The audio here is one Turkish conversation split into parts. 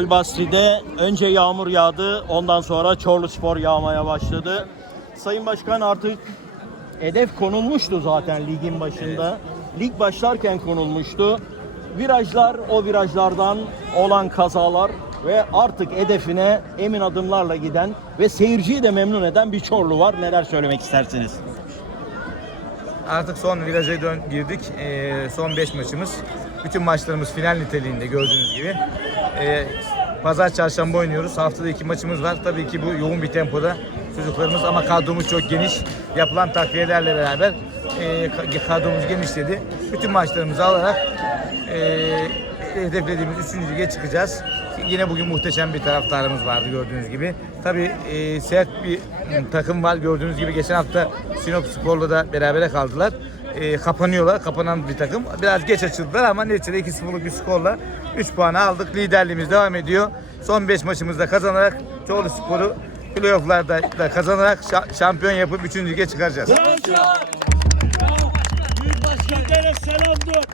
Basri'de önce yağmur yağdı, ondan sonra Çorlu Spor yağmaya başladı. Sayın Başkan artık hedef konulmuştu zaten ligin başında. Lig başlarken konulmuştu. Virajlar, o virajlardan olan kazalar ve artık hedefine emin adımlarla giden ve seyirciyi de memnun eden bir Çorlu var. Neler söylemek istersiniz? Artık son viraja dön girdik. Ee, son 5 maçımız. Bütün maçlarımız final niteliğinde gördüğünüz gibi. Ee, Pazar çarşamba oynuyoruz. Haftada iki maçımız var. Tabii ki bu yoğun bir tempoda çocuklarımız ama kadromuz çok geniş. Yapılan takviyelerle beraber e, ka- kadromuz genişledi. Bütün maçlarımızı alarak e, hedeflediğimiz 3. lige çıkacağız. Yine bugün muhteşem bir taraftarımız vardı gördüğünüz gibi. Tabii e, sert bir takım var gördüğünüz gibi. Geçen hafta Sinop Spor'la da berabere kaldılar. E, kapanıyorlar. Kapanan bir takım. Biraz geç açıldılar ama neticede 2-0'lık bir skorla 3 puanı aldık. Liderliğimiz devam ediyor. Son 5 maçımızda kazanarak Çorlu Spor'u playofflarda da kazanarak şa- şampiyon yapıp 3. lige çıkaracağız.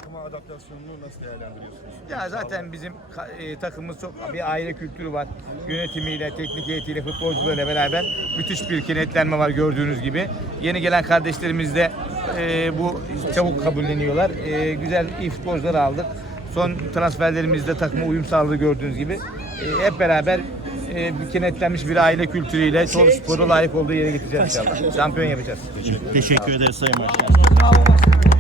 Ama adaptasyonunu nasıl değerlendiriyorsunuz? Ya zaten bizim e, takımımız çok bir aile kültürü var. Yönetimiyle, teknik heyetiyle, futbolcularıyla beraber müthiş bir kenetlenme var gördüğünüz gibi. Yeni gelen kardeşlerimiz de e, bu çabuk kabulleniyorlar. E, güzel iyi futbolcular aldık. Son transferlerimizde takıma uyum sağladı gördüğünüz gibi. E, hep beraber e, bir kenetlenmiş bir aile kültürüyle Çorlu Spor'u layık olduğu yere getireceğiz inşallah. Şampiyon yapacağız. Teşekkür ederiz Sayın Başkan.